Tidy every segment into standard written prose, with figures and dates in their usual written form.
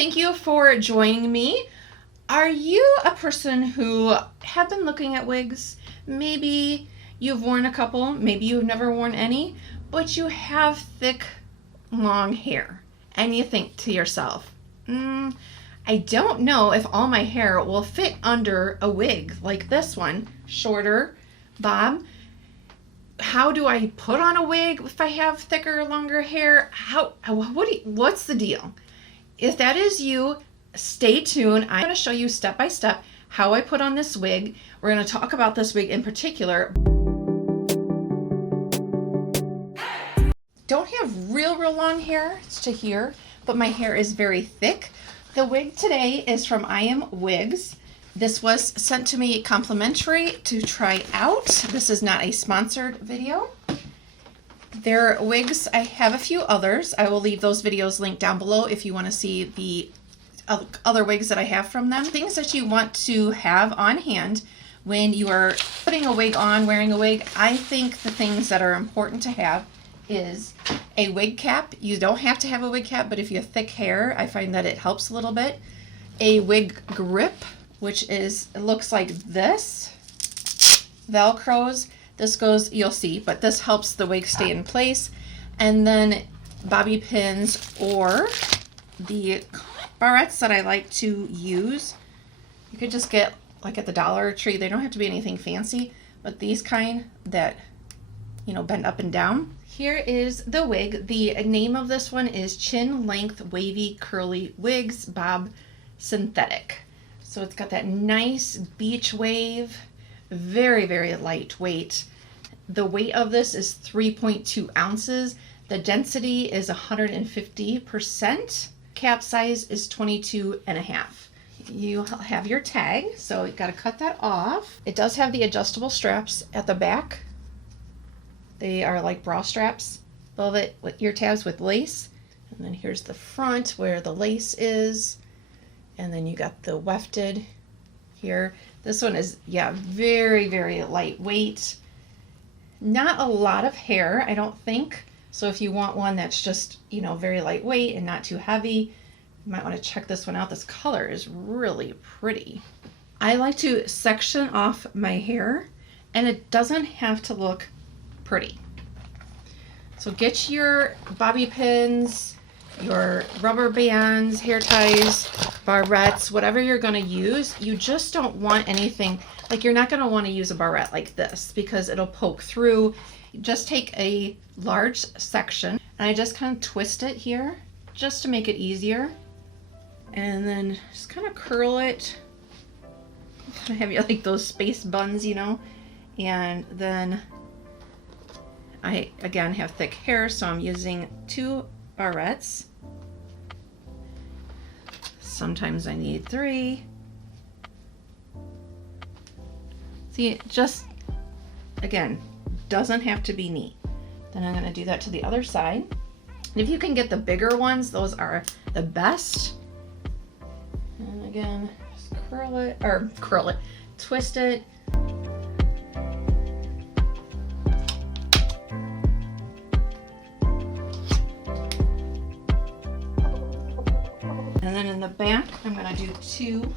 thank you for joining me. Are you a person who have been looking at wigs? Maybe you've worn a couple, maybe you've never worn any, but you have thick, long hair, and you think to yourself, I don't know if all my hair will fit under a wig like this one, shorter bob. How do I put on a wig if I have thicker, longer hair? What's the deal? If that is you, stay tuned. I'm going to show you step by step how I put on this wig. We're going to talk about this wig in particular. Don't have real long hair. It's to here, but my hair is very thick. The wig today is from IMWigs. This was sent to me complimentary to try out. This is not a sponsored video. Their wigs, I have a few others. I will leave those videos linked down below if you want to see the other wigs that I have from them. Things that you want to have on hand when you are putting a wig on, wearing a wig. I think the things that are important to have is a wig cap. You don't have to have a wig cap, but if you have thick hair, I find that it helps a little bit. A wig grip, which is, it looks like this. Velcros. This goes, you'll see, but this helps the wig stay in place. And then bobby pins or the barrettes that I like to use. You could just get like at the Dollar Tree. They don't have to be anything fancy, but these kind that, you know, bend up and down. Here is the wig. The name of this one is Chin Length Wavy Curly Wigs Bob Synthetic. So it's got that nice beach wave, very lightweight. The weight of this is 3.2 ounces. The density is 150%. Cap size is 22.5. You have your tag, so you got to cut that off. It does have the adjustable straps at the back. They are like bra straps. Velvet with ear tabs with lace. And then here's the front where the lace is. And then you got the wefted here. This one is, yeah, very lightweight. Not a lot of hair, I don't think. So if you want one that's just, you know, very lightweight and not too heavy, you might want to check this one out. This color is really pretty. I like to section off my hair, and it doesn't have to look pretty. So get your bobby pins, your rubber bands, hair ties, barrettes, whatever you're going to use. You just don't want anything, like you're not going to want to use a barrette like this because it'll poke through. Just take a large section and I just kind of twist it here just to make it easier. And then just kind of curl it. I have like those space buns, you know. And then I, again, have thick hair, so I'm using 2 barrettes. Sometimes I need 3. See, it just, again, doesn't have to be neat. Then I'm going to do that to the other side. And if you can get the bigger ones, those are the best. And again, just curl it, twist it. And then in the back, I'm going to do 2.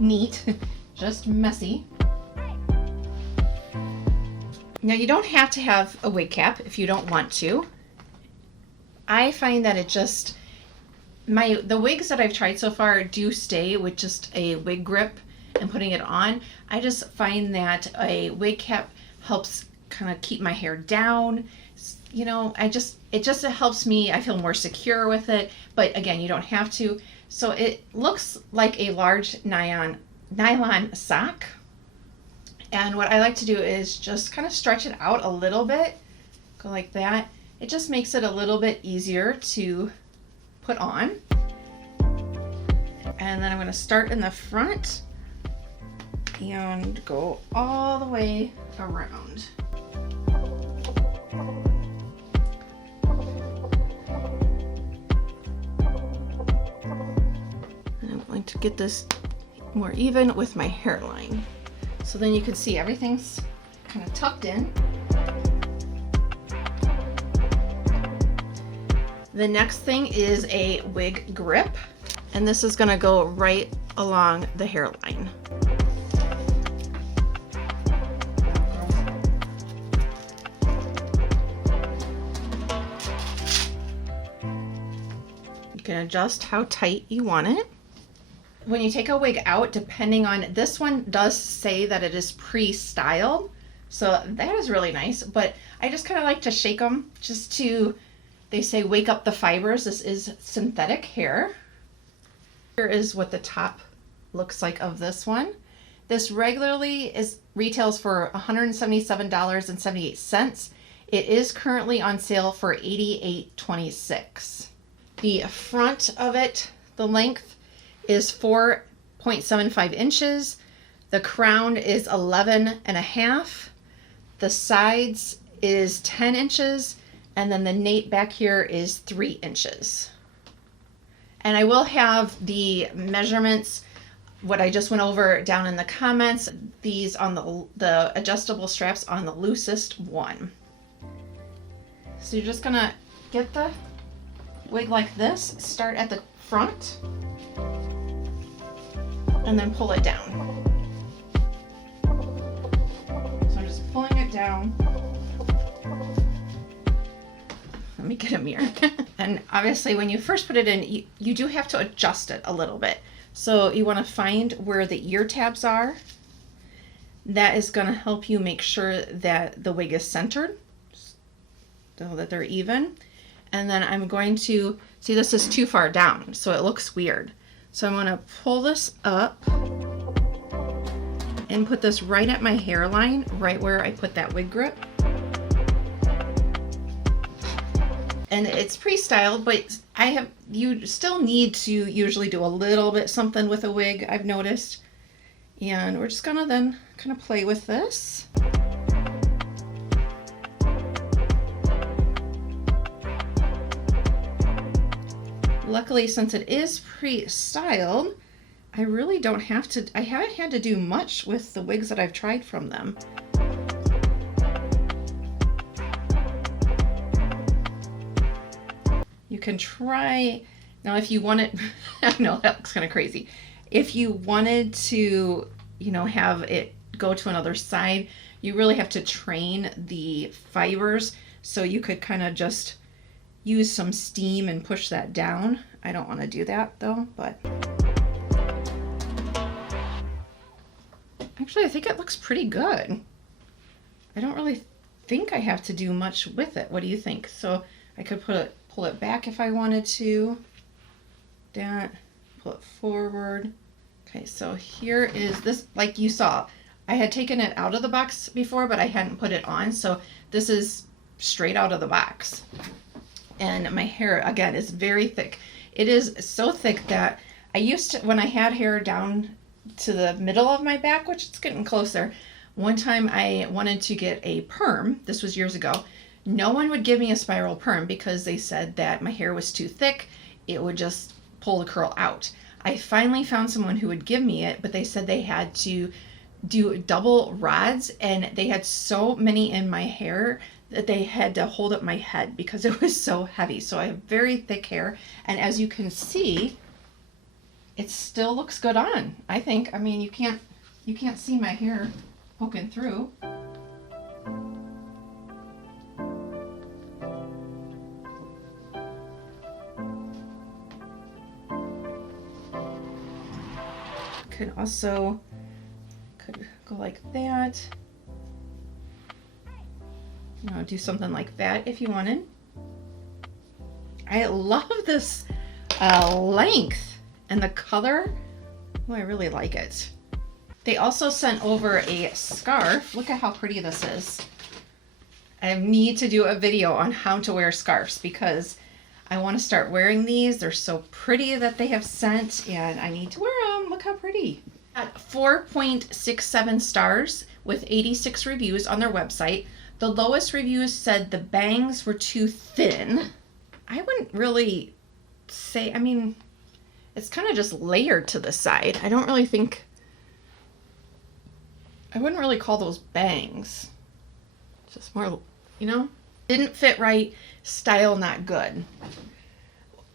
Neat, just messy. Now you don't have to have a wig cap if you don't want to. I find that it just, the wigs that I've tried so far do stay with just a wig grip and putting it on. I just find that a wig cap helps kind of keep my hair down, you know, it just helps me. I feel more secure with it. But again, you don't have to. So it looks like a large nylon sock. And what I like to do is just kind of stretch it out a little bit. Go like that. It just makes it a little bit easier to put on. And then I'm going to start in the front and go all the way around. And I'm going to get this more even with my hairline. So then you can see everything's kind of tucked in. The next thing is a wig grip, and this is going to go right along the hairline. You can adjust how tight you want it. When you take a wig out, depending on, this one does say that it is pre-styled, so that is really nice, but I just kind of like to shake them just to, they say, wake up the fibers. This is synthetic hair. Here is what the top looks like of this one. This regularly retails for $177.78. It is currently on sale for $88.26. The front of it, the length is 4.75 inches. The crown is 11.5. The sides is 10 inches. And then the nape back here is 3 inches. And I will have the measurements, what I just went over, down in the comments. These on the adjustable straps on the loosest one. So you're just gonna get the wig like this, start at the front, and then pull it down. So I'm just pulling it down. Let me get a mirror. And obviously when you first put it in, you do have to adjust it a little bit. So you want to find where the ear tabs are. That is going to help you make sure that the wig is centered, so that they're even. And then I'm going to, see, this is too far down, so it looks weird. So I'm going to pull this up and put this right at my hairline, right where I put that wig grip. And it's pre-styled, but you still need to usually do a little bit something with a wig, I've noticed. And we're just gonna then kind of play with this. Luckily, since it is pre-styled, I really don't have to, I haven't had to do much with the wigs that I've tried from them. You can try, now if you wanted, I know that looks kind of crazy. If you wanted to, you know, have it go to another side, you really have to train the fibers. So you could kind of just use some steam and push that down. I don't want to do that though, but actually I think it looks pretty good. I don't really think I have to do much with it. What do you think? So I could pull it back if I wanted to. That, pull it forward. Okay, so here is this, like you saw, I had taken it out of the box before, but I hadn't put it on. So this is straight out of the box. And my hair, again, is very thick. It is so thick that I used to, when I had hair down to the middle of my back, which it's getting closer, one time I wanted to get a perm. This was years ago. No one would give me a spiral perm because they said that my hair was too thick. It would just pull the curl out. I finally found someone who would give me it, but they said they had to do double rods, and they had so many in my hair that they had to hold up my head because it was so heavy. So I have very thick hair, and as you can see, it still looks good on, I think. I mean, you can't see my hair poking through. Could go like that. You know, do something like that if you wanted. I love this length and the color. Oh, I really like it. They also sent over a scarf. Look at how pretty this is. I need to do a video on how to wear scarves because I want to start wearing these. They're so pretty that they have sent, and I need to wear them. Look how pretty. At 4.67 stars with 86 reviews on their website. The lowest reviews said the bangs were too thin. I wouldn't really say, I mean, it's kind of just layered to the side. I don't really think, I wouldn't really call those bangs. It's just more, you know, didn't fit right, style not good.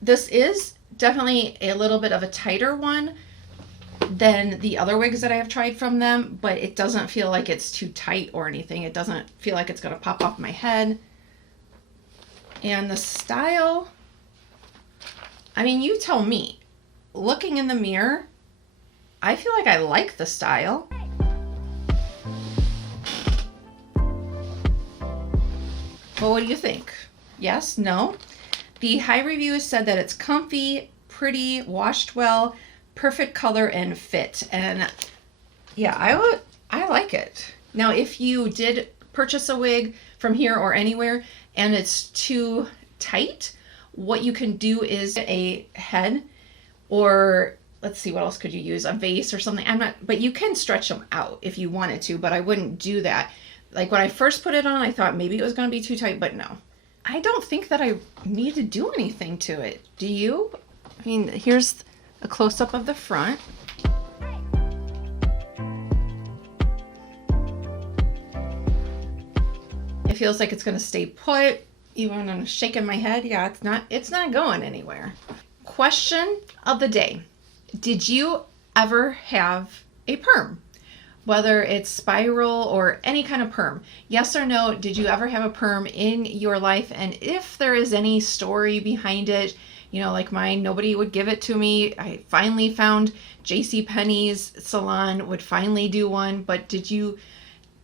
This is definitely a little bit of a tighter one than the other wigs that I have tried from them, but it doesn't feel like it's too tight or anything. It doesn't feel like it's going to pop off my head. And the style, I mean, you tell me. Looking in the mirror, I feel like I like the style. Well, what do you think? Yes? No? The high reviews said that it's comfy, pretty, washed well, perfect color and fit. And yeah, I like it. Now, if you did purchase a wig from here or anywhere and it's too tight, what you can do is a head, or let's see, what else could you use? A vase or something. But you can stretch them out if you wanted to, but I wouldn't do that. Like when I first put it on, I thought maybe it was going to be too tight, but no. I don't think that I need to do anything to it. Do you? I mean, here's a close-up of the front. It feels like it's going to stay put. Even when I'm shaking my head, yeah, it's not going anywhere. Question of the day. Did you ever have a perm? Whether it's spiral or any kind of perm. Yes or no, did you ever have a perm in your life? And if there is any story behind it, you know, like mine, nobody would give it to me. I finally found JCPenney's salon would finally do one, but did you,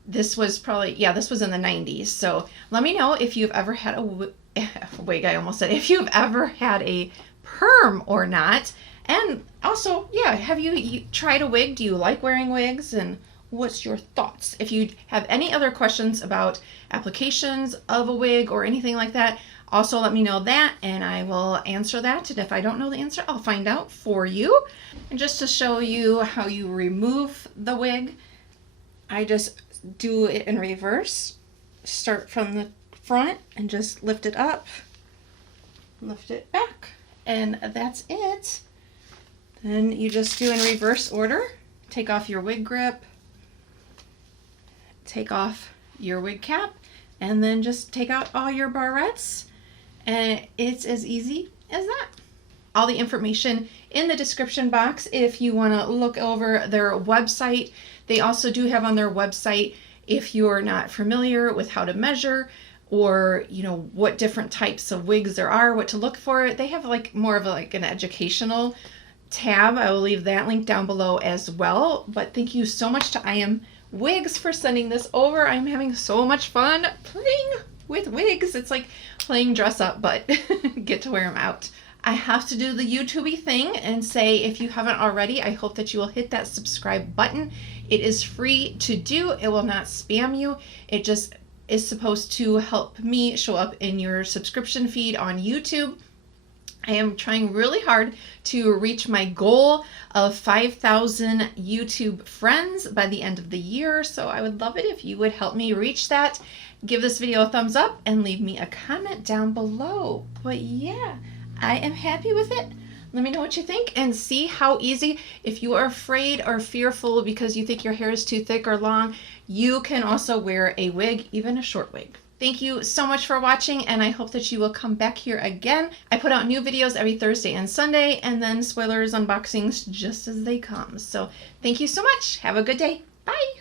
this was probably, yeah, this was in the 90s. So let me know if you've ever had a wig, I almost said, if you've ever had a perm or not. And also, yeah, have you tried a wig? Do you like wearing wigs? And what's your thoughts? If you have any other questions about applications of a wig or anything like that, also let me know that and I will answer that. And if I don't know the answer, I'll find out for you. And just to show you how you remove the wig, I just do it in reverse. Start from the front and just lift it up, lift it back, and that's it. Then you just do in reverse order. Take off your wig grip, take off your wig cap, and then just take out all your barrettes. And it's as easy as that. All the information in the description box if you want to look over their website. They also do have on their website, if you're not familiar with how to measure or, you know, what different types of wigs there are, what to look for. They have like more of like an educational tab. I will leave that link down below as well. But thank you so much to IMWigs for sending this over. I'm having so much fun playing with wigs. It's like playing dress up, but get to wear them out. I have to do the YouTube-y thing and say, if you haven't already, I hope that you will hit that subscribe button. It is free to do. It will not spam you. It just is supposed to help me show up in your subscription feed on YouTube. I am trying really hard to reach my goal of 5,000 YouTube friends by the end of the year. So I would love it if you would help me reach that. Give this video a thumbs up and leave me a comment down below. But yeah, I am happy with it. Let me know what you think and see how easy, if you are afraid or fearful because you think your hair is too thick or long, you can also wear a wig, even a short wig. Thank you so much for watching, and I hope that you will come back here again. I put out new videos every Thursday and Sunday, and then spoilers, unboxings just as they come. So thank you so much. Have a good day. Bye.